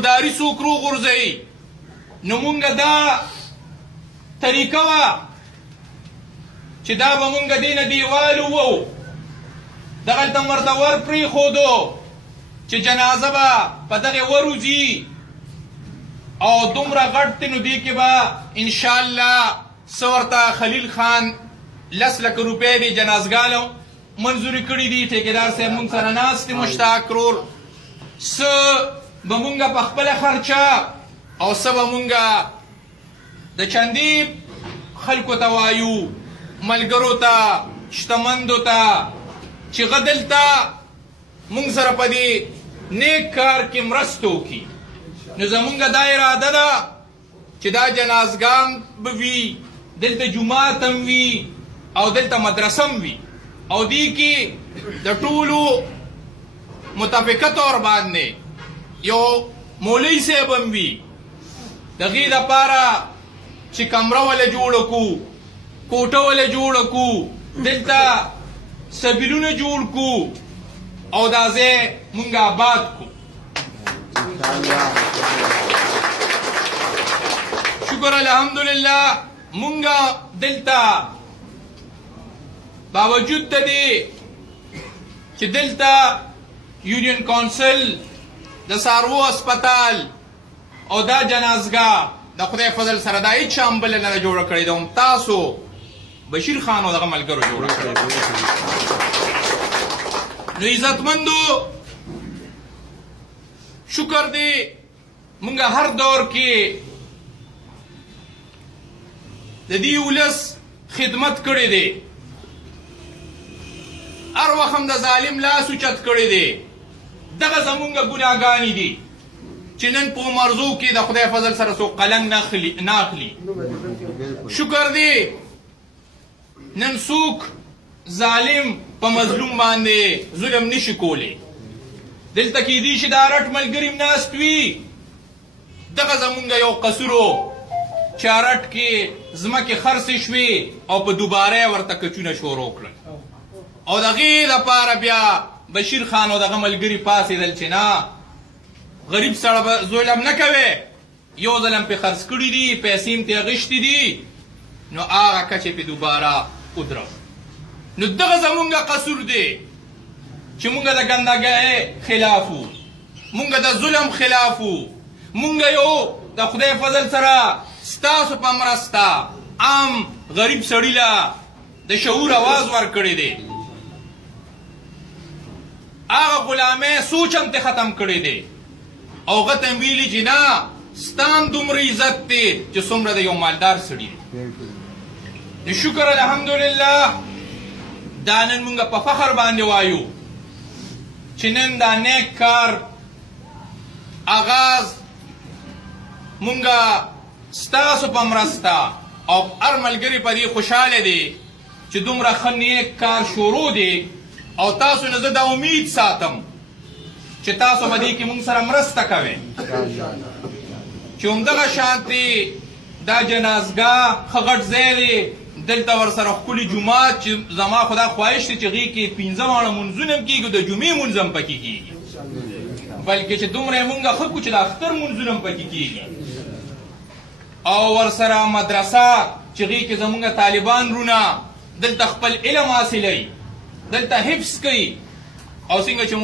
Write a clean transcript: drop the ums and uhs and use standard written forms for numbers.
مرداري څوک روغورځوي نو مونږ دا طریقه وه چې دا به مونږ دې نه دیوال ووو دغلته ورته ور پرېښودو چې جنازه به په دغې وروځي او دومره غټ دی نو دې کې به انشاءالله څه ورته خلیل خان 10 لکه روپۍ دې جنازګانو منظوري کړي دي ټیکېدار صاحب مونږ سره ناست دی مشتاق کرور څه به مونږ په خپله خرچه او څه به مونږ د چندې خلکو ته وایو ملګرو ته شتمندو ته چې هغه دلته مونږ سره په دې نیک کار کې مرسته وکړي نو زمونږ دا اراده ده چې دا جنازګان به وي دلته جومات هم وي او دلته مدرسه هم وي او دې کې د ټولو متفقه طور باندې یو مولوي صاحب هم وي د هغې دپاره چې کمره وله جوړه کړو کوټه وله جوړه کړو دلته سبیلونه جوړ کړو او دا ځای مونږ آباد کړو شکر الحمدلله مونږ دلته باوجود د دې چې دلته یونین کونسل د څاروو اسپتال او دا جنازګاه د خدای فضل سره دا هیڅ شی هم بله نه ده جوړه کړې ده هم تاسو بشیر خان او دغه ملګرو جوړه کړې نو عزتمندو شکر دی مونږ هر دور کې د دې ولس خدمت کړی دی هر وخت هم د ظالم لاس اوچت کړی دی دغه زمونږ ګناهګانې دي چې نن په مرزو کې د خدای فضل سره څوک قلم نه اخلي شکر دی نن څوک ظالم په مظلوم باندې ظلم نشي کولی دلته کیدی شي دا رټ ملګري هم ناست وي دغه زمونږ یو قصور و چې رټ کې ځمکې خرڅې شوې او په دوباره یې ورته کچونه شروع کړل او د هغې دپاره بیا بشیر خان او دغه ملګري پاڅېدل چې نه غریب سړی به ظلم نه کوې یو ځل هم پې خرڅ کړي دي پیسې هم ترې اخیستې دي نو هغه کچې پې دوباره ودرو نو دغه زمونږ قصور دی چې مونږ د ګندګۍ خلاف وو مونږ د ظلم خلاف وو مونږ یو د خدای فضل سره ستاسو په مرسته عام غریب سړي له د شعور اواز ورکړی دی هغه غلامۍ سوچ هم ترې ختم کړی دی او هغه ته هم ویلي چې نه ستا هم دومره عزت دی چې څومره د یو مالدار سړي دی د شکر الحمدلله دا نن مونږ په فخر باندې وایو چې نن دا نیک کار آغاز مونږ ستاسو په مرسته او هر ملګري په دې خوشحاله دی چې دومره ښه نیک کار شروع دی او تاسو نه زه دا امید ساتم چې تاسو به دې کې مونږ سره مرسته کوئ چې همدغه شانتې دا جنازګاه ښه غټ ځای دی دلته ورسره ښکلي جومات چې زما خو دا خواهش دی چې هغې کې 15 واړه مونځونه هم کېږي د جمعې مونځ هم پکې کېږي بلکې چې دومره یې مونږ ښه کړو چې د اختر مونځونه هم پکې کېږي او ورسره مدرسه چې هغې کې زمونږ طالبان رونه دلته خپل علم حاصلوي دلته حفظ کوي او څنګه چې